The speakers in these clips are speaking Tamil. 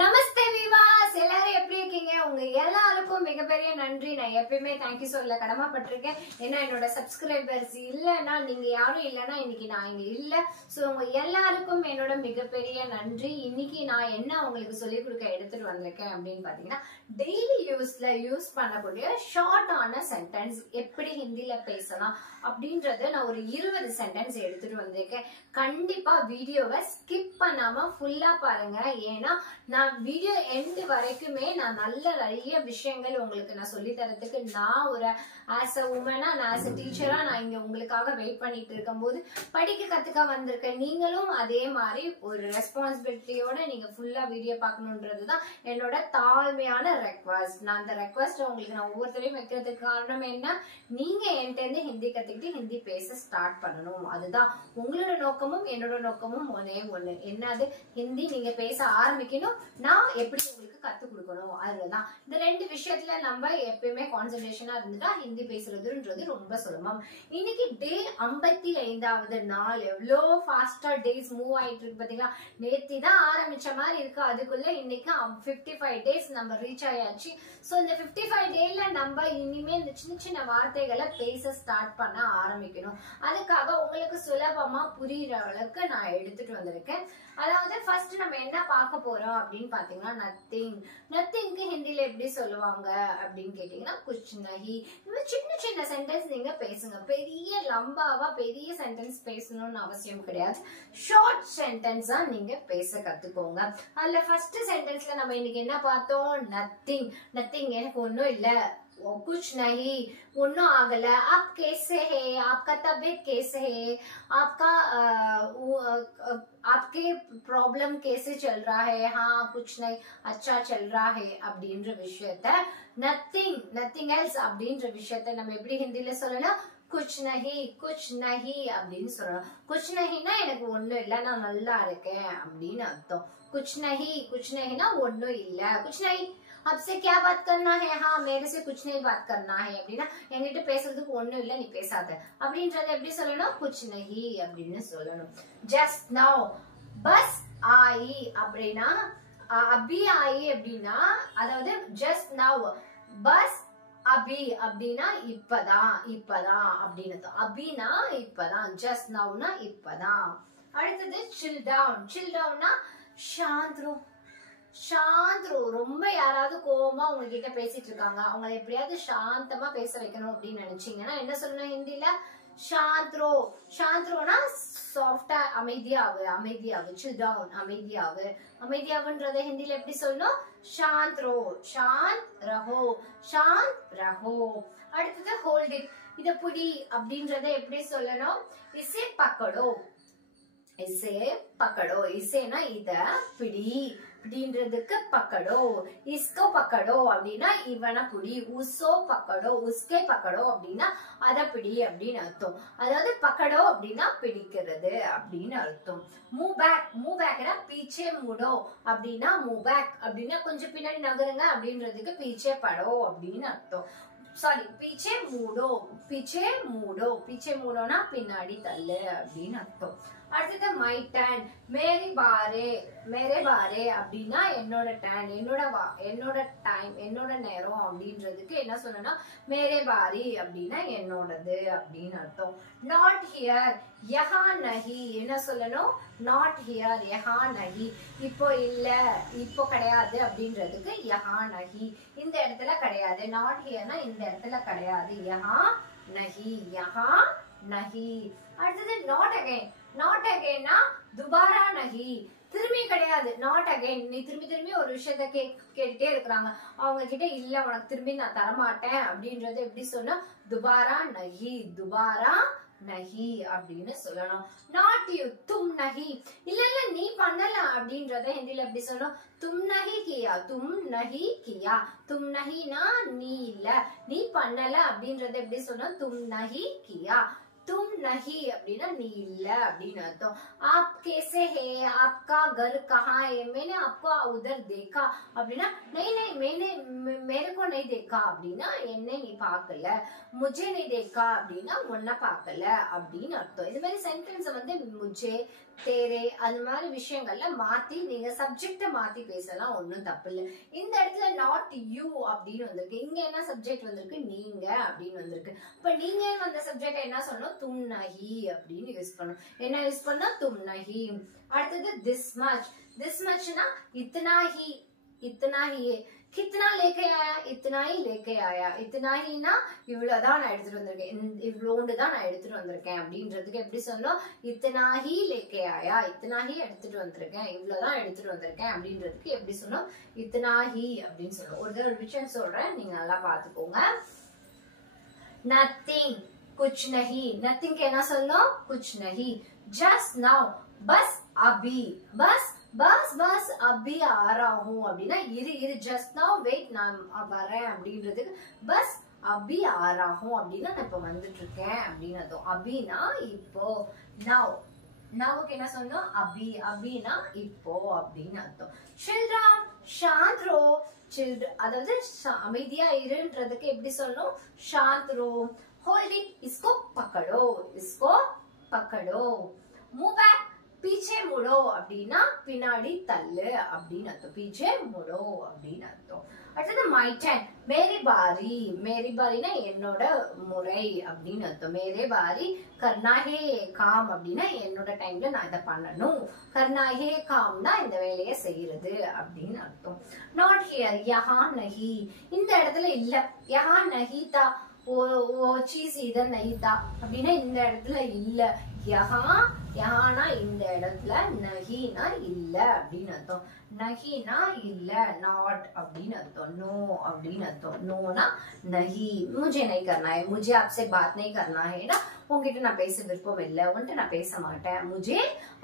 நமஸ்தே விவாஸ், எல்லாரும் எப்படி இருக்கீங்க? உங்க எல்லாருக்கும் மிகப்பெரிய நன்றி. நான் எப்பயுமே தேங்க்யூ சொல்ல கடமைப்பட்டிருக்கேன். ஏன்னா என்னோட சப்ஸ்கிரைபர்ஸ் இல்லைன்னா, நீங்க யாரும் இல்லைன்னா இன்னைக்கு நான் இங்க இல்ல. சோ உங்க எல்லாருக்கும் என்னோட மிகப்பெரிய நன்றி. இன்னைக்கு நான் என்ன உங்களுக்கு சொல்லிக் கொடுக்க எடுத்துட்டு வந்திருக்கேன் அப்படின்னு பாத்தீங்கன்னா, டெய்லி யூஸ்ல யூஸ் பண்ணக்கூடிய ஷார்ட்டான சென்டென்ஸ் எப்படி ஹிந்தில பேசலாம் அப்படின்றத நான் ஒரு 20 சென்டென்ஸ் எடுத்துட்டு வந்திருக்கேன். கண்டிப்பா வீடியோவை ஸ்கிப் பண்ணாம ஃபுல்லா பாருங்க. ஏன்னா நான் வீடியோ எண்ட் வரைக்குமே நான் நிறைய விஷயங்கள் உங்களுக்கு நான் சொல்லி தரதுக்கு நான் ஒரு ஆஸ் அ உமனா, நான் ஆஸ் அ டீச்சரா நான் இங்க உங்களுக்காக வெயிட் பண்ணிட்டு இருக்கும் போது படிக்க கத்துக்க வந்திருக்கேன். நீங்களும் அதே மாதிரி ஒரு ரெஸ்பான்சிபிலிட்டியோட நீங்க ஃபுல்லா வீடியோ பார்க்கணுன்றதுதான் என்னோட தாழ்மையான ரெக்வஸ்ட். நான் அந்த ரெக்வஸ்ட் உங்களுக்கு நான் ஒவ்வொருத்தரையும் வைக்கிறதுக்கு காரணம் என்ன, நீங்க என்கிட்ட இருந்து ஹிந்தி கத்துக்கிட்டு ஹிந்தி பேச ஸ்டார்ட் பண்ணணும். அதுதான் உங்களோட நோக்கமும் என்னோட நோக்கமும் ஒன்னே ஒண்ணு. என்னது, ஹிந்தி நீங்க பேச ஆரம்பிக்கணும், நான் எப்படி உங்களுக்கு கத்து கொடுக்கணும். அதுதான் இந்த ரெண்டு விஷயத்துல நம்ம எப்பயுமே கான்சென்ட்ரேஷனா இருந்துட்டா ஹிந்தி பேசுறதுன்றது ரொம்ப சுலபம். இன்னைக்கு டே 55வது நாள். எவ்வளோ ஃபாஸ்டா டேஸ் மூவ் ஆயிட்டு இருக்கு பாத்தீங்களா? நேத்தி தான் ஆரம்பிச்ச மாதிரி இருக்கு, அதுக்குள்ள இன்னைக்கு 55 டேஸ் நம்ம ரீச் ஆயாச்சு. சோ இந்த 55 டேல நம்ம இனிமே இந்த சின்ன சின்ன வார்த்தைகளை பேச ஸ்டார்ட் பண்ண ஆரம்பிக்கணும். அதுக்காக உங்களுக்கு சுலபமா புரியுற அளவுக்கு நான் எடுத்துட்டு வந்திருக்கேன். அதாவது ஃபர்ஸ்ட் நம்ம என்ன பார்க்க போறோம் அப்படின்னு பாத்தீங்கன்னா, நத்திங். நத்திங்க்கு ஹிந்தில எப்படி சொல்லுவாங்க அப்படின்னு கேட்டீங்கன்னா, குச் நஹி. இந்த சின்ன சின்ன சென்டென்ஸ் நீங்க பேசுங்க. பெரிய லம்பாவா பெரிய சென்டென்ஸ் பேசணும்னு அவசியம் கிடையாது. ஷார்ட் சென்டென்ஸா நீங்க பேச கத்துக்கோங்க. அதுல ஃபர்ஸ்ட் சென்டென்ஸ்ல நம்ம இன்னைக்கு என்ன பார்த்தோம்? நத்திங். நத்திங், எனக்கு ஒன்னும் இல்ல, कुछ नहीं, उन्नो आगला, आप कैसे है, आपका तबीयत कैसे है, आपका आपके प्रॉब्लम कैसे चल रहा है, हाँ कुछ नहीं, अच्छा चल रहा है அப்படின்ற விஷயத்தை நத்திங், நத்திங் எல்ஸ் அப்படின்ற விஷயத்தை நம்ம எப்படி ஹிந்தில சொல்லலாம்? குச் நஹி, குச் நஹி அப்படின்னு சொல்லணும். குச் நஹினா எனக்கு ஒண்ணும் இல்ல, நான் நல்லா இருக்கேன் அப்படின்னு அர்த்தம். குச் நஹி, குச் நஹினா ஒண்ணும் இல்ல. குச் நஹி, आपसे क्या बात करना है, हाँ मेरे से कुछ नहीं बात करना है அப்படின்னா, என்கிட்ட பேசுறதுக்கு ஒண்ணும் இல்ல, நீ பேசாத அப்படின்றத எப்படி சொல்லணும்? குச் நஹி அப்படின்னு சொல்லணும். ஜஸ்ட் நவ், பஸ் ஆயி அப்படின்னா, அபி ஆயி அப்படின்னா, அதாவது ஜஸ்ட் நவ், பஸ் அபி அப்படின்னா இப்பதான், இப்பதான் அப்படின்னு. அபினா இப்பதான், ஜஸ்ட் நவ்னா இப்பதான். அடுத்தது சில் டவுன். சில் டவுன்னா சாந்த்ரோ. சாந்த்ரோ, ரொம்ப யாராவது கோவமா உங்ககிட்ட பேசிட்டு இருக்காங்க, அவங்களை எப்படியாவது சாந்தமா பேச வைக்கணும் அப்படின்னு நினைச்சீங்கன்னா என்ன சொல்லணும் ஹிந்தில? சாந்த்ரோ. சாந்த்ரோனா சாஃப்டா அமைதியாவு, அமைதியாவு. சில் டவுன், அமைதியாவு. அமைதியாவுன்றத ஹிந்தில எப்படி சொல்லணும்? சாந்த்ரோ, சாந்த் ரஹோ, சாந்த் ரஹோ. அடுத்தது ஹோல்ட் இட். இத புடி அப்படின்றத எப்படி சொல்லணும்? இசே பக்கடோ. இசே பக்கடோ. இசேனா இத பிடி, பிடின்றதுக்கு பக்கடோ. இஸ்கோ பக்கடோ அப்படின்னா இவனை பிடி. உசோ பக்கடோ, உஸ்கே பக்கடோ அப்படின்னா அத பிடி அப்படின்னு அர்த்தம். அதாவது பக்கடோ அப்படின்னா பிடிக்கிறது அப்படின்னு அர்த்தம். Move back. மூவ் பேக்னா பீச்சே முடோ அப்படின்னா, மூவ் பேக் அப்படின்னா கொஞ்சம் பின்னாடி நகருங்க அப்படின்றதுக்கு பீச்சே படோ அப்படின்னு அர்த்தம். சாரி, பீச்சே மூடோ. பீச்சே மூடோ. பீச்சே மூடோனா பின்னாடி தள்ளு அப்படின்னு அர்த்தம். அடுத்தது மை டர்ன். மேரி பாரே. மேரே பாரே அப்படின்னா என்னோட டர்ன், என்னோட டைம், என்னோட நேரம் அப்படின்றதுக்கு என்ன சொல்லணும்னா மேரே பாரி அப்படின்னா என்னோடது அப்படின்னு அர்த்தம். நாட் ஹியர், யஹா நஹி. என்ன சொல்லணும்? நாட் ஹியர், யஹா நஹி. இப்போ இல்ல, இப்போ கிடையாது அப்படின்றதுக்கு யஹா நஹி. இந்த இடத்துல கிடையாது. நாட் ஹியர்னா இந்த இடத்துல கிடையாது. யஹா நஹி, யஹா நஹி. அடுத்தது நாட் அகைன். நாட் அகைன்னா துபாரா நஹி, திரும்பி கிடையாது. Not again. நீ திரும்பி ஒரு விஷயத்த கேட்டுட்டே இருக்கிறாங்க, அவங்க கிட்ட இல்ல உனக்கு திரும்பி நான் தரமாட்டேன் அப்படின்றத எப்படி சொன்னா? துபாரா நஹி, துபாரா நஹி அப்படின்னு சொல்லணும். நாட் யூ, தும் நஹி. இல்ல இல்ல நீ பண்ணல அப்படின்றத ஹிந்தில எப்படி சொல்லணும்? தும் நஹி கியா, தும் நஹி கியா. தும் நஹினா நீ இல்ல, நீ பண்ணல அப்படின்றத எப்படி சொல்லணும்? தும் நஹி கியா. तुम नहीं அப்படின்னா நீ இல்ல அப்படின்னு அர்த்தம். आप कैसे है, आपका घर कहाँ है, मैंने आपको उधर देखा அப்படின்னா, नहीं नहीं मैंने मेरे को नहीं देखा அப்படின்னா என்னை நீ பார்க்கல. मुझे नहीं देखा அப்படின்னா உன்னை பார்க்கல அப்படின்னு அர்த்தம். இந்த மாதிரி சென்டென்ஸ் வந்து मुझे, தேரே அந்த மாதிரி விஷயங்கள்ல மாத்தி நீங்க சப்ஜெக்ட மாத்தி பேசலாம், ஒன்னும் தப்பு இல்லை. இந்த இடத்துல நாட் யூ அப்படின்னு வந்திருக்கு. இங்க என்ன சப்ஜெக்ட் வந்திருக்கு? நீங்க அப்படின்னு வந்திருக்கு. இப்ப நீங்க வந்த சப்ஜெக்ட் என்ன சொல்லணும்? தும் நஹி அப்படின்னு யூஸ் பண்ணணும். என்ன யூஸ் பண்ணா? தும் நஹி. அடுத்தது திஸ் மச். திஸ் மச்னா இத்தனா ஹி, இத்தனா ஹி. कितना लेके आया? इतना ही लेके आया. इतना ही ना இவ்வளவுதான் நான் எடுத்துட்டு வந்திருக்கேன், இவ்வளோண்டு தான் நான் எடுத்துட்டு வந்திருக்கேன் அப்படின்றதுக்கு எப்படி சொல்லணும்? இத்தனா ஹி லேக்கே ஆயா, இத்தனா ஹி எடுத்துட்டு வந்திருக்கேன், இவ்வளவுதான் எடுத்துட்டு வந்திருக்கேன் அப்படின்றதுக்கு எப்படி சொல்லணும்? இத்தனா ஹி அப்படின்னு சொல்லணும். ஒரு விஷயம் சொல்றேன், நீங்க நல்லா பாத்துக்கோங்க. नथिंग, कुछ नहीं. नथिंग के ना सुनो, कुछ नहीं. जस्ट नाउ, बस अभी. बस बस बस अभी आ रहा हूँ அப்படின்னா இரு இரு, ஜஸ்ட் நவ் வெயிட், நான் வரேன் அப்படின்றதுக்கு bus Abhi ah Raha who அப்படின்னா நான் இப்ப வந்துட்டு இருக்கேன் அப்படின்னு அர்த்தம். அபினா இப்போ. நவ், நவுக்கு என்ன சொன்னோம்? அபி. அபினா இப்போ அப்படின்னு அர்த்தம். சில்ட்ரன், शांत रहो. அதாவது அமைதியா இருன்றதுக்கு எப்படி சொல்லணும்? शांत रहो. होल्ड इट, इसको पकड़ो, इसको पकड़ो. मूव बैक, पीछे मुड़ो அப்படின்னா பின்னாடி தள்ளு அப்படின்னு அர்த்தம். பீச்சே முடோ அப்படின்னு அர்த்தம். அடுத்தது மை டர்ன், மேரி பாரி. மேரி பாரினா என்னோட முறை அப்படின்னு அர்த்தம். மேரே பாரி. கர்னாஹே காம் அப்படின்னா என்னோட டைம்ல நான் இதை பண்ணணும். கர்னாஹே காம்னா இந்த வேலையை செய்யறது அப்படின்னு அர்த்தம். நாட் ஹியர், யஹா நஹி. இந்த இடத்துல இல்ல. யஹா நஹி தா, ஓ சீஸ் இதர் நஹி தா அப்படின்னா இந்த இடத்துல இல்ல. யஹா, யஹானா இந்த இடத்துல, நஹினா இல்ல அப்படின்னு அர்த்தம். நஹினா இல்ல, நாட் அப்படின்னு அர்த்தம். நோ அப்படின்னு அர்த்தம். நோனா நஹி. मुझे नहीं करना है, मुझे आपसे बात नहीं करना है ना, உங்ககிட்ட நான் பேச விருப்பம் இல்லை, உன்கிட்ட நான் பேச மாட்டேன். मुझे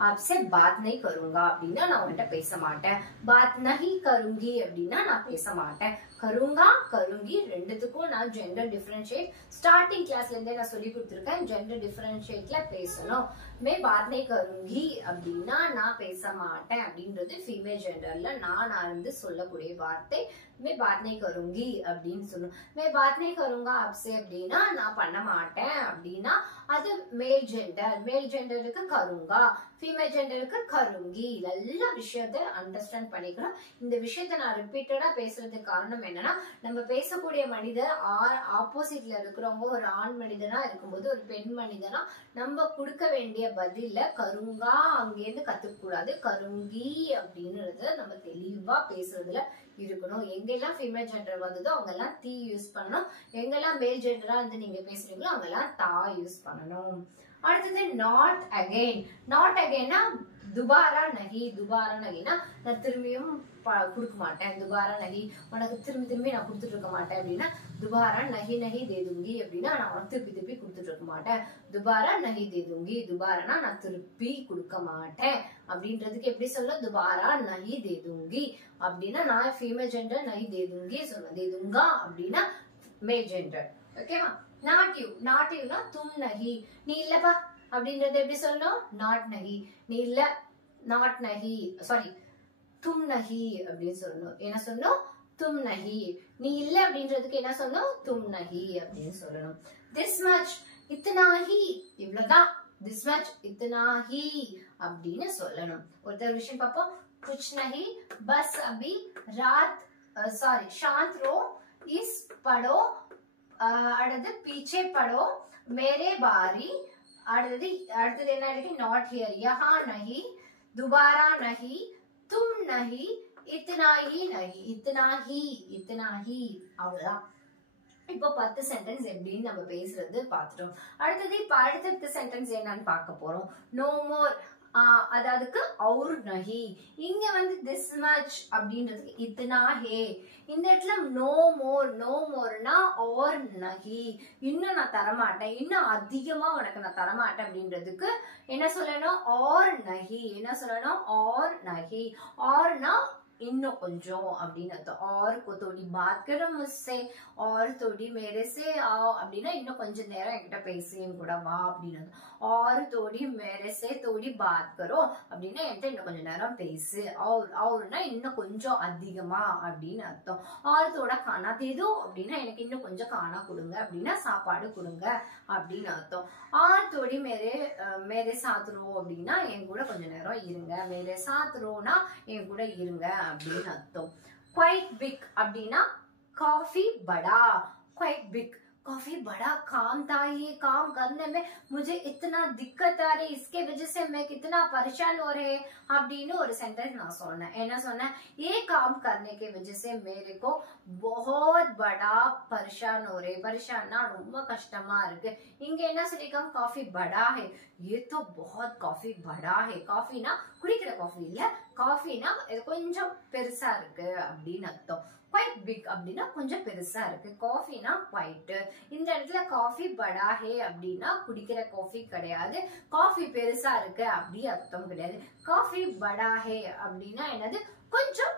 आपसे बात नहीं करूंगा அப்படின்னா நான் உன்கிட்ட பேச மாட்டேன். बात नहीं करूंगी அப்படின்னா நான் பேச மாட்டேன். கருங்கா, கருங்கி ரெண்டுத்துக்கும் நான் ஜெண்டர் டிஃபரன்ஷியேட் ஸ்டார்டிங் கிளாஸ்ல இருந்தே நான் சொல்லி கொடுத்துருக்கேன். ஜெண்டர் டிஃபரன்ஷியேட்ல பேசணும். மே பாத் நஹி கருங்கி அப்படின்னா நான் பேச மாட்டேன் அப்படின்றது ஃபீமேல் ஜெண்டர்ல நான் இருந்து சொல்லக்கூடிய வார்த்தை. மே பாத் நஹி கருங்கி அப்படின்னு சொல்லணும். மே பாத் நஹி கருங்கா ஆப்சே அப்படின்னா நான் பண்ண மாட்டேன் அப்படின்னா அது மேல் ஜெண்டர். மேல் ஜெண்டருக்கு கருங்கா, ஃபீமேல் ஜெண்டருக்கு கருங்கி. எல்லா விஷயத்தை அண்டர்ஸ்டாண்ட் பண்ணிக்கிறோம். இந்த விஷயத்த நான் ரிப்பீட்டடா பேசுறதுக்கு காரணம் என்னன்னா, நம்ம பேசக்கூடிய மனிதர் ஆப்போசிட்ல இருக்கிறவங்க ஒரு ஆண் மனிதனா இருக்கும்போது ஒரு பெண் மனிதனா நம்ம கொடுக்க வேண்டிய பதில கருங்கா அங்கேருந்து கத்துக்க கூடாது. கருங்கி அப்படின்றத நம்ம தெளிவா பேசுறதுல இருக்கணும். எங்கெல்லாம் ஃபீமேல் ஜெண்டர் வந்ததோ அவங்கெல்லாம் தீ யூஸ் பண்ணணும். எங்கெல்லாம் மேல் ஜெண்டரா வந்து நீங்க பேசுறீங்களோ அங்கெல்லாம் தா யூஸ் பண்ணணும். அடுத்தது நாட் அகைன். நாட் அகைன்னா துபாரா நகி. துபாரா நகினா நான் திரும்பியும் கொடுக்க மாட்டேன். துபாரா நகி, உனக்கு திரும்பி திரும்பி நான் கொடுத்துட்டு இருக்க மாட்டேன் அப்படின்னா துபாரா நகி நகி தேதுங்கி அப்படின்னா நான் உனக்கு திருப்பி திருப்பி கொடுத்துட்டு இருக்க மாட்டேன். துபாரா நகி தேதுங்கி. துபாரானா நான் திருப்பி கொடுக்க மாட்டேன் அப்படின்றதுக்கு எப்படி சொல்ல? துபாரா நகி தேதுங்கி அப்படின்னா நான் ஃபீமேல் ஜெண்டர் நகி தேதுங்கி சொல்லுவேன். தேதுங்கா அப்படின்னா மேல் ஜெண்டர். ஓகேவா? Not you. நாட் யூனா தும் நகி, நீ இல்லப்பா அப்படின்றது எப்படி சொல்லணும்? நாட் நகி. நீ இல்ல, நாட் நகி, சாரி தும் நகி அப்படின்னு சொல்லணும். என்ன சொல்லணும்? தும் நகி. நீ இல்ல அப்படின்றதுக்கு என்ன சொல்லணும்? தும் நகி அப்படின்னு சொல்லணும். திஸ் மச், இத்தனா ஹி, இவ்வளவுதான். திஸ் மச், இத்தனா ஹி அப்படின்னு சொல்லணும். ஒரு விஷயம் பார்ப்போம். कुछ नहीं, बस अभी रात, सॉरी शांत रहो, इस पढ़ो, அடுத்து पीछे पढ़ो, मेरे बारी. அடுத்தது என்ன இருக்கு? நாட் ஹியர், யஹா நஹி, துபாரா நஹி, தும் நஹி, இத்தனா ஹி நஹி. இத்தனா ஹி, இத்தனா ஹி, அவ்வளவுதான். இப்போ 10 சென்டென்ஸ் எப்படின்னு நம்ம பேசுறது பார்த்துட்டோம். அடுத்தது இப்ப அடுத்த சென்டென்ஸ் என்னன்னு பார்க்க போறோம். நோ மோர், அதாவதுக்கு அவுர் நஹி. இங்க வந்து திஸ் மச் அப்படின்றதுக்கு இத்தனா ஹே. இந்த இடத்துல நோ மோர். நோ மோர்னா ஆர் நஹி, இன்னும் நான் தரமாட்டேன், இன்னும் அதிகமா உனக்கு நான் தரமாட்டேன் அப்படின்றதுக்கு என்ன சொல்லணும்? ஆர் நஹி. என்ன சொல்லணும்? ஆர் நஹி. ஆர்னா இன்னும் கொஞ்சம் அப்படின்னு அர்த்தம். और थोड़ी बात करो मुझसे, और थोड़ी मेरे से आओ அப்படின்னா இன்னும் கொஞ்ச நேரம் என்கிட்ட பேசி என் கூட வா அப்படின்னு அர்த்தம். और थोड़ी मेरे से थोड़ी बात करो அப்படின்னா என்கிட்ட இன்னும் கொஞ்ச நேரம் பேசு. औरனா இன்னும் கொஞ்சம் அதிகமா அப்படின்னு அர்த்தம். और थोड़ा खाना दे दो அப்படின்னா எனக்கு இன்னும் கொஞ்சம் காணா கொடுங்க அப்படின்னா சாப்பாடு கொடுங்க அப்படின்னு அர்த்தம். और थोड़ी मेरे साथ रहो அப்படின்னா என் கூட கொஞ்ச நேரம் இருங்க. मेरे साथ रहोனா என் கூட இருங்க அப்படின்னு அர்த்தம். quite big அப்படின்னா काफी बड़ा. quite big काफी बड़ा काम था, ये काम करने में मुझे इतना दिक्कत आ रही, इसके वजह से मैं कितना परेशान हो रहे அப்படின்னு ஒரு சென்டென்ஸ் நான் சொன்னேன். என்ன சொன்னேன்? ये काम करने के वजह से मेरे को बहुत बड़ा परेशान हो रहे. परेशानனா ரொம்ப கஷ்டமா இருக்கு. இங்க என்ன சொல்லிருக்காங்க? काफी बड़ा है. ये तो बहुत काफी बड़ा है. காஃபினா குடிக்கிற காஃபி இல்ல, காஃபினா கொஞ்சம் பெருசா இருக்கு அப்படின்னு அர்த்தம். quite big அப்படின்னா கொஞ்சம் பெருசா இருக்கு. காஃபினா quite. இந்த இடத்துல காஃபி படா ஹே அப்படின்னா குடிக்கிற காஃபி கிடையாது, காஃபி பெருசா இருக்கு அப்படி அர்த்தம் கிடையாது. காஃபி படா ஹே அப்படின்னா என்னது? கொஞ்சம்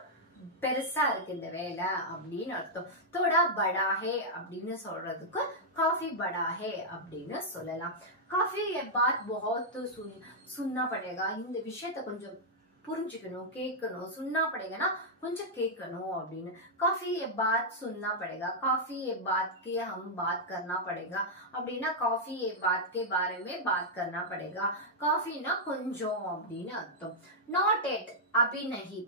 பெருசா இருக்கு இந்த வேலை அப்படின்னு அர்த்தம். தோடா படா ஹே அப்படின்னு சொல்றதுக்கு காஃபி படா ஹே அப்படின்னு சொல்லலாம். காஃபி பாத் बहुत सुनना पड़ेगा. இந்த விஷயத்தை கொஞ்சம் புரிஞ்சுக்கணும், கேட்கணும். सुनना पड़ेगा கொஞ்சம் கேட்கணும் அப்படின்னு. काफी ये बात सुनना पड़ेगा. काफी ये बात की हम बात करना पड़ेगा அப்படின்னா काफी ये बात के बारे में बात करना पड़ेगा. काफीனா கொஞ்சம் அப்படின்னு அர்த்தம். not yet अभी नहीं.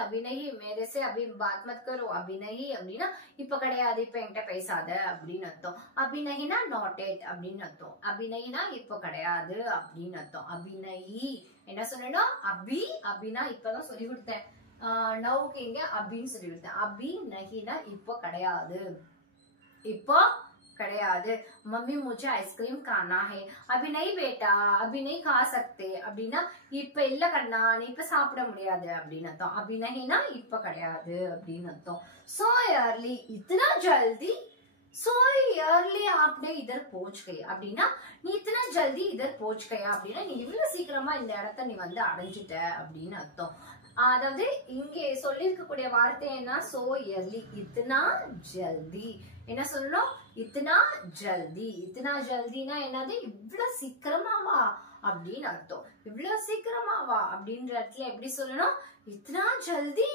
अभी नहीं मेरे से अभी बात मत करो. अभी नहीं அப்படின்னா இப்ப கிடையாது, இப்ப என்கிட்ட பேசாத அப்படின்னு அர்த்தம். अभी नहींனா not yet அப்படின்னு அர்த்தம். अभी नहींனா இப்ப கிடையாது அப்படின்னு அர்த்தம். अभी नहीं என்ன சொல்லணும்? अभी अभिனா இப்பதான் சொல்லி கொடுத்தேன். நவுக்கு இங்க அபின்னு சொல்லி கொடுத்தேன். अभी नहींனா இப்ப கிடையாது, இப்போ கிடையாது. मम्मी मुझे आइसक्रीम खाना है. अभी नहीं बेटा, अभी नहीं खा सकते அப்படின்னா இப்ப இல்ல கண்ணா, நீ இப்ப சாப்பிட முடியாது அப்படின்னு அர்த்தம். अभी नहींனா இப்ப கிடையாது அப்படின்னு அர்த்தம். so early इतना जल्दी. so early आपने इधर पहुंच गए அப்படின்னா நீ इतना जल्दी इधर पहुंच गया அப்படின்னா நீ இவ்வளவு சீக்கிரமா இந்த இடத்தை நீ வந்து அடைஞ்சிட்ட அப்படின்னு அர்த்தம். அதாவது இங்கே சொல்லிருக்கக்கூடிய வார்த்தை என்ன? So early, இத்தனா ஜல்தி. என்ன சொல்லணும்? இத்தனா ஜல்தி. இத்தனா ஜல்தினா என்னது? இவ்வளவு சீக்கிரமாவா அப்படின்னு அர்த்தம். இவ்வளவு சீக்கிரமாவா அப்படின்ற இடத்துல எப்படி சொல்லணும்? இத்தனா ஜல்தி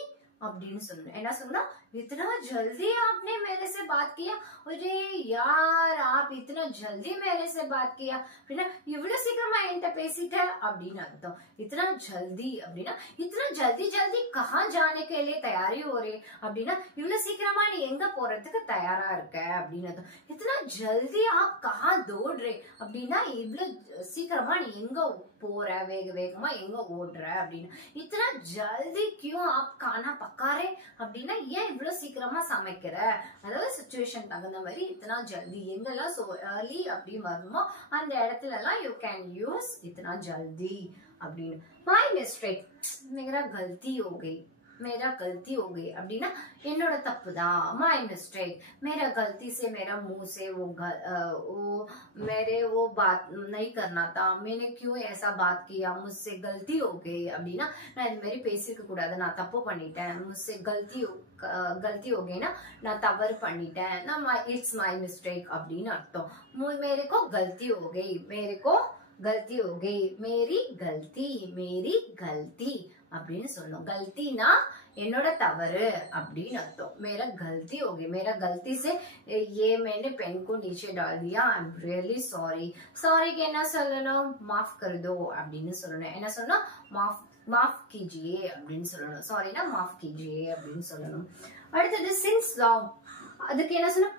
அப்படின்னு சொல்லணும். என்ன சொல்லணும்? इतना जल्दी आपने मेरे से बात किया. अरे यार आप इतना जल्दी मेरे से बात किया அப்படின்னா இவ்வளவு சீக்கிரமா என்கிட்ட பேசிட்ட அப்படின்னு அர்த்தம். इतना जल्दी அப்படின்னா इतना जल्दी जल्दी कहाँ जाने के लिए तैयारी हो रही அப்படின்னா இவ்வளவு சீக்கிரமா நீ எங்க போறதுக்கு தயாரா இருக்க அப்படின்னு அர்த்தம். इतना जल्दी आप कहाँ दौड़ रहे அப்படின்னா இவ்வளவு சீக்கிரமா நீ எங்க போற, வேக வேகமா எங்க ஓடுற அப்படின்னு. इतना जल्दी क्यों आप खाना पका रहे அப்படின்னா ஏன் இவ்வளவு சீக்கிரமா சமைக்கிற, அதாவது சிச்சுவேஷன் தகுந்த மாதிரி இத்தனா ஜல்தி. எங்கெல்லாம் so early அப்படி வருமோ அந்த இடத்துல எல்லாம் you can use इतना जल्दी அப்படின்னு. my mistake, मेरा गलती हो गई. मेरा गलती हो गई அப்படின்னா என்னோட தப்பு தான். my mistake, मेरा गलती से मेरा मुंह से वो मेरे वो बात नहीं करना था. मैंने क्यों ऐसा बात किया, मुझसे गलती हो गई அப்படின்னா நான் இது மாதிரி பேசிக்க கூடாது, நான் தப்பு பண்ணிட்டேன். मुझसे गलती हो गई ना, நான் தவறு பண்ணிட்டேன். நான் it's my mistake அப்படின்னு அர்த்தம். मेरे को गलती हो गई. मेरे को गलती हो गई. मेरी गलती அப்படின்னு சொல்லணும். गलतीனா என்னோட தவறு அப்படின்னு அர்த்தம். मेरा गलती हो गई. मेरा गलती से ये मैंने पेन को नीचे डाल दिया. I am really sorry. Sorry के என்ன சொல்லணும்? माफ कर दो அப்படின்னு சொல்லணும். என்ன சொல்லணும்? माफ कीजिए அப்படின்னு சொல்லணும். சாரினா माफ कीजिए அப்படின்னு சொல்லணும். அடுத்தது since long, அதுக்கு என்ன சொல்லணும்?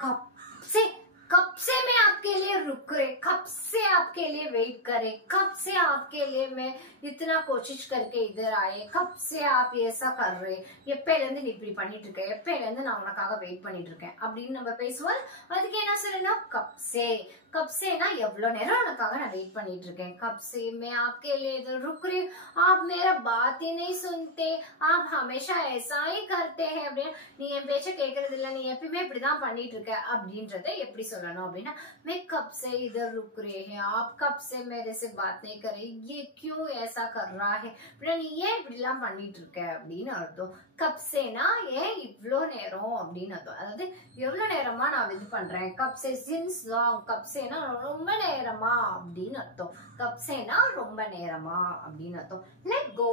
कब से मैं आपके लिए रुक रहे, कब से आपके लिए वेट करे, कब से आपके लिए मैं इतना कोशिश करके इधर आए, कब से आप ऐसा कर रहे, எப்பல இருந்து நீ இப்படி பண்ணிட்டு இருக்க, எப்பல இருந்து நான் உனக்காக வெயிட் பண்ணிட்டு இருக்கேன் அப்படின்னு நம்ம பேசுவோம். அதுக்கு என்ன சொல்லணும்? कब से. कब से ना எவ்வளவு நேரம் உனக்காக நான் வெயிட் பண்ணிட்டு இருக்கேன். कब से मैं आपके लिए इधर रुक रही हूँ, आप मेरा बात ही नहीं सुनते, आप हमेशा ऐसा ही करते हैं அப்படின்னு. நீ என் பேச்ச கேக்குறது இல்ல, நீ எப்பவுமே இப்படிதான் பண்ணிட்டு இருக்க அப்படின்றத எப்படி சொல்லணும் அப்படின்னா मैं कब से इधर रुक रहे हैं, आप कब से मेरे से बात नहीं कर रहे, ये क्यों ऐसा कर रहा है அப்படின்னா நீ ஏன் இப்படி எல்லாம் பண்ணிட்டு இருக்க அப்படின்னு அர்த்தம். கப் சேனா ஏன் இவ்ளோ நேரம் அப்படின்னு அர்த்தம். அதாவது எவ்வளவு நேரமா நான் இது பண்றேன். கப் சே சின்ஸ் லாங், கப் சேனா ரொம்ப நேரமா அப்படின்னு அர்த்தம். கப் சேனா ரொம்ப நேரமா அப்படின்னு அர்த்தம். लेट गो,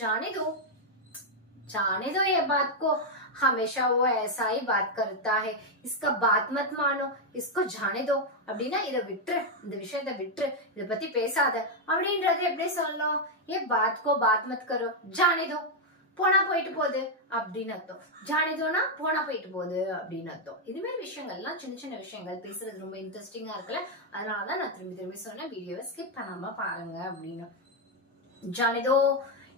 जाने दो, जाने दो ये बात को, हमेशा वो ऐसा ही बात करता है, इसका बात मत मानो, इसको जाने दो அப்படின்னா இதை விட்டுரு, இந்த விஷயத்தை விட்டுரு, இதை பத்தி பேசாத அப்படின்றது எப்படி சொல்லணும். ये बात को बात मत करो, जाने दो, போனா போயிட்டு போகுது அப்படின்னு அர்த்தம். जाने दोனா போனா போயிட்டு போகுது அப்படின்னு அர்த்தம். இதுமாதிரி விஷயங்கள்லாம் சின்ன சின்ன விஷயங்கள் பேசுறது ரொம்ப இன்ட்ரெஸ்டிங்கா இருக்குல்ல, அதனாலதான் நான் திரும்பி திரும்பி சொன்னேன் வீடியோவை ஸ்கிப் பண்ணாம பாருங்க அப்படின்னு. जाने दो,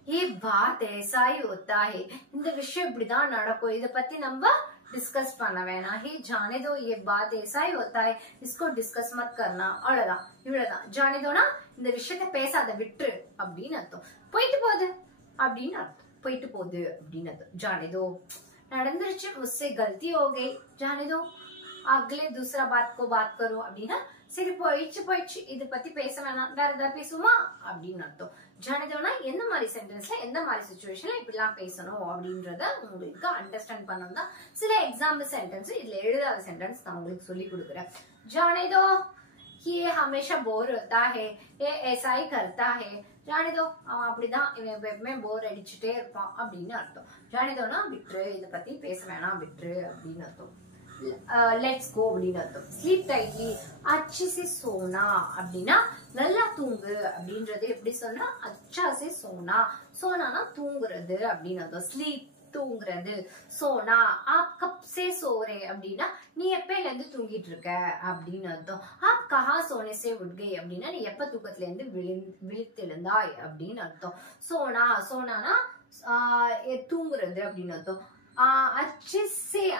ये बात ऐसा ही होता है, இந்த விஷயம் இப்படிதான் நடக்கும், இத பத்தி நம்ம டிஸ்கஸ் பண்ண வேணாம். हे जाने दो, ये बात ऐसा ही होता है, इसको डिस्कस मत करना, அவ்வளவுதான், இவ்வளவுதான். जाने दोனா இந்த விஷயத்தை பேசாத, விட்டுரு அப்படின்னு அர்த்தம். போயிட்டு போகுது அப்படின்னு அர்த்தம். போயிட்டு போகுது அப்படின்னு அர்த்தம். जाने दो, நடந்துருச்சு, मुझसे गलती हो गई, जाने दो, अगले दूसरा बात को बात करो அப்படின்னா சரி போயிடுச்சு போயிடுச்சு, இதை பத்தி பேச வேணாம், வேற ஏதாவது பேசுமா அப்படின்னு அர்த்தம். जाने दो எந்த மாதிரி சென்டென்ஸ்ல எந்த மாதிரி சிச்சுவேஷன்ல இப்படிலாம் பேசணும் அப்படின்றத உங்களுக்கு அண்டர்ஸ்டாண்ட் பண்ணணும் தான் சில எக்ஸாம்பிள் சென்டென்ஸ் இதுல எழுதாத சென்டென்ஸ் நான் உங்களுக்கு சொல்லி கொடுக்குறேன். जाने दो, ये हमेशा बोर होता है, ये ऐसा ही करता है, जाने दो, அவன் அப்படிதான், இவன் எப்பவுமே போர் அடிச்சுட்டே இருப்பான் அப்படின்னு அர்த்தம். जाने दोனா விட்டுரு, இதை பத்தி பேச வேணாம், விட்டுரு அப்படின்னு அர்த்தம். लेट्स गो அப்படின்னு அர்த்தம். ஸ்லீப் டைட்லி, अच्छे से सोना அப்படின்னா நல்லா தூங்கு அப்படின்றது எப்படி சொன்னா अच्छा से सोना, सोनाனா தூங்குறது அப்படின்னு அர்த்தம். ஸ்லீப் தூங்குறது, சோனா आप कब से सो रहे அப்படின்னா நீ எப்பல இருந்து தூங்கிட்டு இருக்க அப்படின்னு அர்த்தம். आप कहाँ सोने से उठ गए அப்படின்னா நீ எப்ப தூக்கத்துல இருந்து விழித்தெழுந்தாய் அப்படின்னு அர்த்தம். சோனா, சோனானா தூங்குறது அப்படின்னு அர்த்தம்.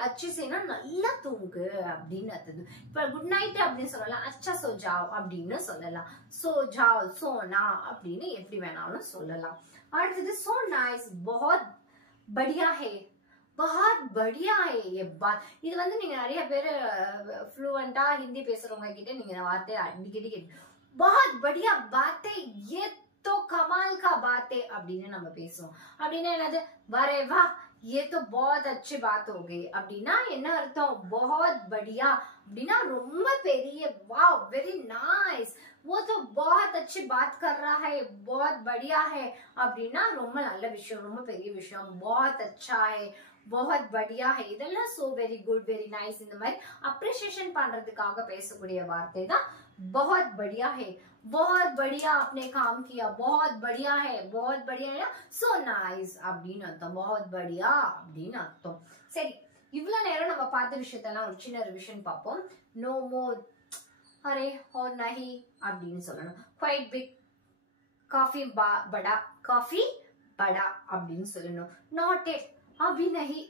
அச்சேனா நல்லா தூங்கு அப்படின்னு அர்த்தம். இப்ப குட் நைட் அப்படின்னு சொல்லலாம், அச்சா சோ ஜாவ் அப்படின்னு சொல்லலாம். சோ ஜாவ், சோனா அப்படின்னு எப்படி வேணாலும் சொல்லலாம். அடுத்தது சோ நைஸ், बहुत बढ़िया है, बहुत बढ़िया है ये बात. இது வந்து நீங்க நிறைய பேர் ஃப்ளூவெண்டா ஹிந்தி பேசுறவங்க கிட்ட நீங்க இந்த வார்த்தை அடிக்கடி बहुत बढ़िया बात है, ये तो कमाल का बात है அப்படின்னு நம்ம பேசுவோம். அப்படின்னா என்னது, வரே வா, ये तो बहुत अच्छी बात हो गई அப்படின்னா என்ன அர்த்தம். बहुत बढ़िया அப்படின்னா ரொம்ப பெரிய, वाव वेरी नाइस, वो तो बहुत अच्छी बात कर रहा है, बहुत बढ़िया है அப்படின்னா ரொம்ப நல்ல விஷயம், ரொம்ப பெரிய விஷயம். बहुत अच्छा है, बहुत बढ़िया है, இதெல்லாம் so very good, very nice இந்த மாதிரி அப்ரிசியேஷன் பண்றதுக்காக பேசக்கூடிய வார்த்தை தான் बहुत बढ़िया है. बहुत बढ़िया आपने काम किया, बहुत बढ़िया है, बहुत बढ़िया है, so nice அப்படின்னு அர்த்தம். बहुत बढ़िया அப்படின்னு அர்த்தம். சரி, இவ்வளவு நேரம் நம்ம பார்த்த விஷயத்தெல்லாம் ஒரு சின்ன ரிவிஷன் பார்ப்போம். no more, அரே और नहीं அப்படின்னு சொல்லணும். quite big, काफी बड़ा, काफी बड़ा அப்படின்னு சொல்லணும். not it, अभी नहीं,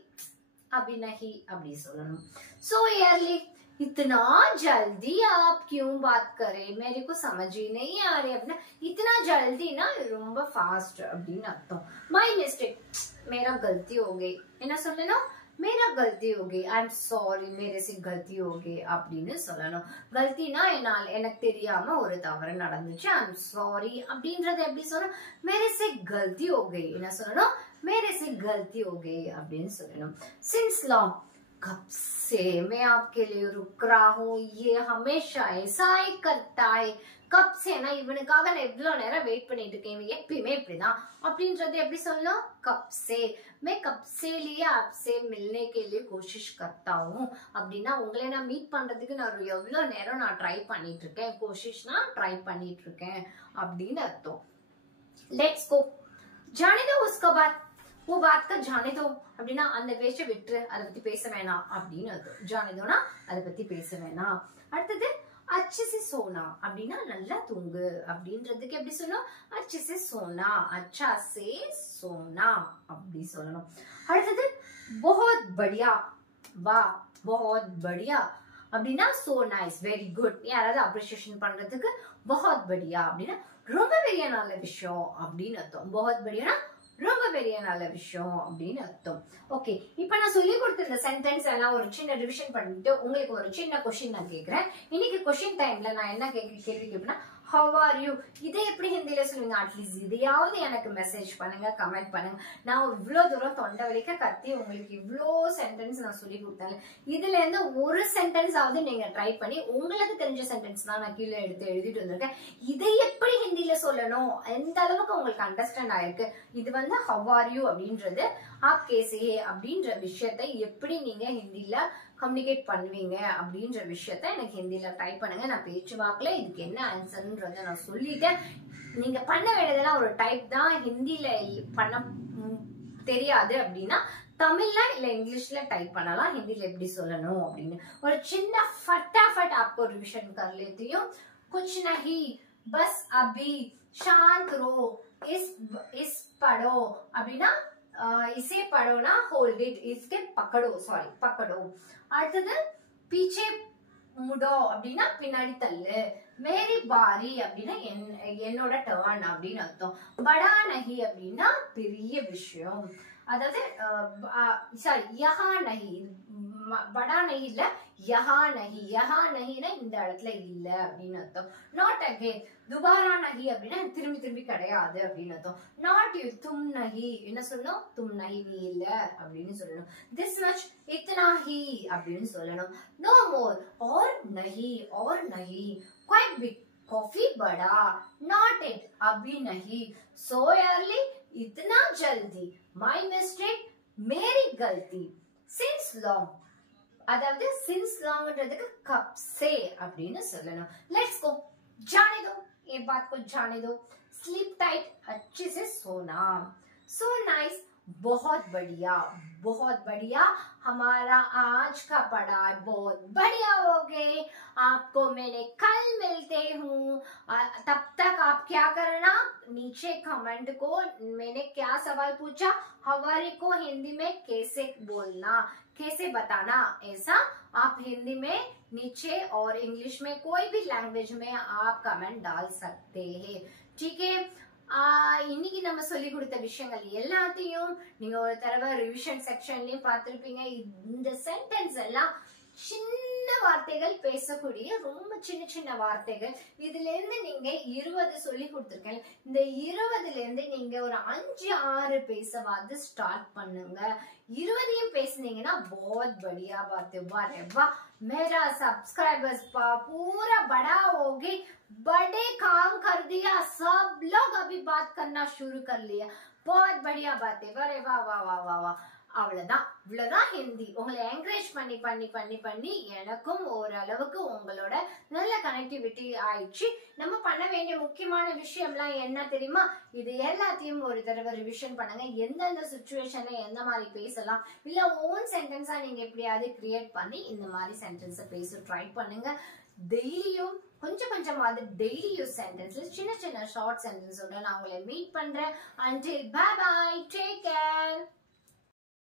अभी नहीं அப்படி சொல்லணும். so early, इतना जल्दी आप क्यों बात करें, मेरे को समझ ही नहीं आ रही अपना. इतना जल्दी ना ரொம்ப फास्ट அப்படின்னு அர்த்தம். my mistake, मेरा गलती हो गई என்ன சொல்லணும். मेरा गलती हो गई, आई एम सॉरी, मेरे से गलती हो गई அப்படின்னு சொல்லணும். गलतीனா என்னால் எனக்கு தெரியாம ஒரு தவறு நடந்துச்சு, आई एम सॉरी அப்படின்றது எப்படி சொல்லணும். मेरे से गलती हो गई என்ன சொல்லணும். मेरे से गलती हो गई அப்படின்னு சொல்லணும். since long, कब से मैं आपके लिए रुक रहा हूँ, ये हमेशा ऐसा ही करता है. कब से ना இவனுக்காக நான் இவ்வளவு நேரம் வெயிட் பண்ணிட்டு இருக்கேன், இவன் எப்பயுமே இப்படிதான் அப்படின்றது எப்படி சொல்லணும். कब से, मैं कब से लिए आपसे मिलने के लिए कोशिश करता हूँ அப்படின்னா உங்களை நான் மீட் பண்றதுக்கு நான் எவ்வளவு நேரம் நான் ட்ரை பண்ணிட்டு இருக்கேன், கோஷிஷ்னா ட்ரை பண்ணிட்டு இருக்கேன் அப்படின்னு அர்த்தம். लेट्स गो, जाने दो उसका बात, वो बात का जाने दो அப்படின்னா அந்த பேச்ச விட்டுரு, அதை பத்தி பேச வேணாம் அப்படின்னு அர்த்தம். जाने दोனா அதை பத்தி பேச வேணாம். அடுத்தது अच्छे से सोना அப்படின்னா நல்லா தூங்கு அப்படின்றதுக்கு எப்படி சொல்லணும். अच्छे से सोना, अच्छा से सोना அப்படி சொல்லணும். அடுத்தது बहुत बढ़िया, वाह बहुत बढ़िया அப்படின்னா so nice, very good. யாராவது அப்ரிசியேஷன் பண்றதுக்கு बहुत बढ़िया அப்படின்னா ரொம்ப பெரிய நல்ல விஷயம் அப்படின்னு அர்த்தம். बहुत बढ़ियाனா ரொம்ப பெரிய நல்ல விஷயம் அப்படின்னு அர்த்தம். ஓகே, இப்ப நான் சொல்லி கொடுத்த இந்த சென்டென்ஸ் எல்லாம் ஒரு சின்ன ரிவிஷன் பண்ணிட்டு உங்களுக்கு ஒரு சின்ன கொஸ்டின் நான் கேக்குறேன். இன்னைக்கு கொஸ்டின் டைம்ல நான் என்ன கேள்வி கேட்பேன்னா, how are you? இதை எப்படி ஹிந்தில சொல்லுவீங்க? அட்லீஸ்ட் இதையாவது எனக்கு மெசேஜ் பண்ணுங்க, கமெண்ட் பண்ணுங்க. நான் இவ்வளவு தூரம் தொண்டை வலிக்க கத்தி உங்களுக்கு இவ்வளோ சென்டென்ஸ் நான் சொல்லி கொடுத்தேன். இதுல இருந்து ஒரு சென்டென்ஸ் ஆவது நீங்க ட்ரை பண்ணி உங்களுக்கு தெரிஞ்ச சென்டென்ஸ் தான் நான் கீழே எடுத்து எழுதிட்டு வந்திருக்கேன். இதை எப்படி ஹிந்தில சொல்லணும், எந்த அளவுக்கு உங்களுக்கு அண்டர்ஸ்டாண்ட் ஆயிருக்கு. இது வந்து how are you அப்படின்றது ஆப் கேசே அப்படின்ற விஷயத்தை எப்படி நீங்க ஹிந்தில கம்யூனிகேட் பண்ணுவீங்க அப்படின்ற விஷயத்த எனக்கு ஹிந்தில டைப் பண்ணுங்க. நான் பேச்சு வாக்குல இதுக்கு என்ன ஆன்சர்ன்றத நான் சொல்லிட்டேன். நீங்க பண்ண வேண்டியதெல்லாம் ஒரு டைப் தான். ஹிந்தில பண்ண தெரியாது அப்படின்னா தமிழ்ல இல்ல இங்கிலீஷ்ல டைப் பண்ணலாம். ஹிந்தில எப்படி சொல்லணும் அப்படின்னு ஒரு சின்ன फटाफट आपको रिविजन कर लेती हूँ. कुछ नहीं, बस अभी शांत रहो, इस पढ़ो அப்படின்னா इसे पढ़ो ना, होल्ड इट, इसके पकड़ो, सॉरी पकड़ो. அடுத்தது पीछे मुड़ो அப்படின்னா பின்னாடி தள்ளு. மேரி பாரி அப்படின்னா என்னோட டர்ன் அப்படின்னு அர்த்தம். படா நஹி அப்படின்னா பெரிய விஷயம். அதாவது சாரி யஹா நஹி, படா நஹி இல்ல யஹா நஹி. யஹா நஹினா இந்த இடத்துல இல்ல அப்படின்னு அர்த்தம். நாட் அகேன், துபாரா நஹி அப்படின்னா திரும்பி திரும்பி கிடையாது அப்படின்னு அர்த்தம். நாட் யூ, தும் நஹி என்ன சொல்லணும்? தும் நஹி நீ இல்ல அப்படின்னு சொல்லணும். திஸ் மச், இத்தனா ஹி அப்படின்னு சொல்லணும். நோ மோர், और नहीं, quite big, कॉफी बड़ा, not it, अभी नहीं, so early, इतना जल्दी, my mistake, मेरी गलती, since long. அதாவது since longன்றதுக்கு कब से அப்படின்னு சொல்லணும். Let's go, जाने दो, ये बात को जाने दो. Sleep tight, अच्छे से सोना. So nice, बहुत बढ़िया, बहुत बढ़िया. हमारा आज का पढ़ाई बहुत बढ़िया हो गए. आपको मैंने कल मिलते हूँ. तब तक आप क्या करना, नीचे कमेंट को मैंने क्या सवाल पूछा, हवारी को हिंदी में कैसे बोलना, कैसे बताना, ऐसा आप हिंदी में नीचे और इंग्लिश में कोई भी लैंग्वेज में आप कमेंट डाल सकते हैं. ठीक है, இன்னைக்கு நம்ம சொல்லி கொடுத்த விஷயங்கள் எல்லாத்தையும் நீங்க ஒரு தடவை ரிவிஷன் செக்ஷன்லயும் பார்த்திருப்பீங்க. இந்த சென்டென்ஸ் எல்லாம் சின்ன வார்த்தைகள், பேசக்கூடிய ரொம்ப சின்ன சின்ன வார்த்தைகள். இதுல இருந்து நீங்க 20 சொல்லி கொடுத்திருக்கேன். இந்த 20ல இருந்து நீங்க ஒரு 5-6 பேசவாது ஸ்டார்ட் பண்ணுங்க. 20 பேசுனீங்கன்னா बहुत बढ़िया बात है. वाह वाह, मेरा सब्सक्राइबर्स पूरा बड़ा हो गए, बड़े काम कर दिया, सब लोग अभी बात करना शुरू कर लिया. बहुत बढ़िया बात है. वाह वाह वाह वाह वाह वाह. அவ்வளவுதான், இவ்வளவுதான் ஹிந்தி. உங்களை என்கரேஜ் பண்ணி பண்ணி பண்ணி பண்ணி எனக்கும் ஓரளவுக்கு உங்களோட நல்ல கனெக்டிவிட்டி ஆயிடுச்சு. நம்ம பண்ண வேண்டிய முக்கியமான விஷயம்லாம் என்ன தெரியுமா? இது எல்லாத்தையும் ஒரு தடவை ரிவிஷன் பண்ணுங்க. எந்தெந்த சுச்சுவேஷன்ல எந்த மாதிரி பேசலாம், இல்ல ஓன் சென்டென்ஸா நீங்க எப்படியாவது கிரியேட் பண்ணி இந்த மாதிரி சென்டென்ஸை பேச ட்ரை பண்ணுங்க. டெய்லியும் கொஞ்சம் கொஞ்சமாவது டெய்லி யூஸ் சென்டென்ஸ்ல சின்ன சின்ன ஷார்ட் சென்டென்ஸோட நான் உங்களை மீட் பண்றேன். until bye bye, take care.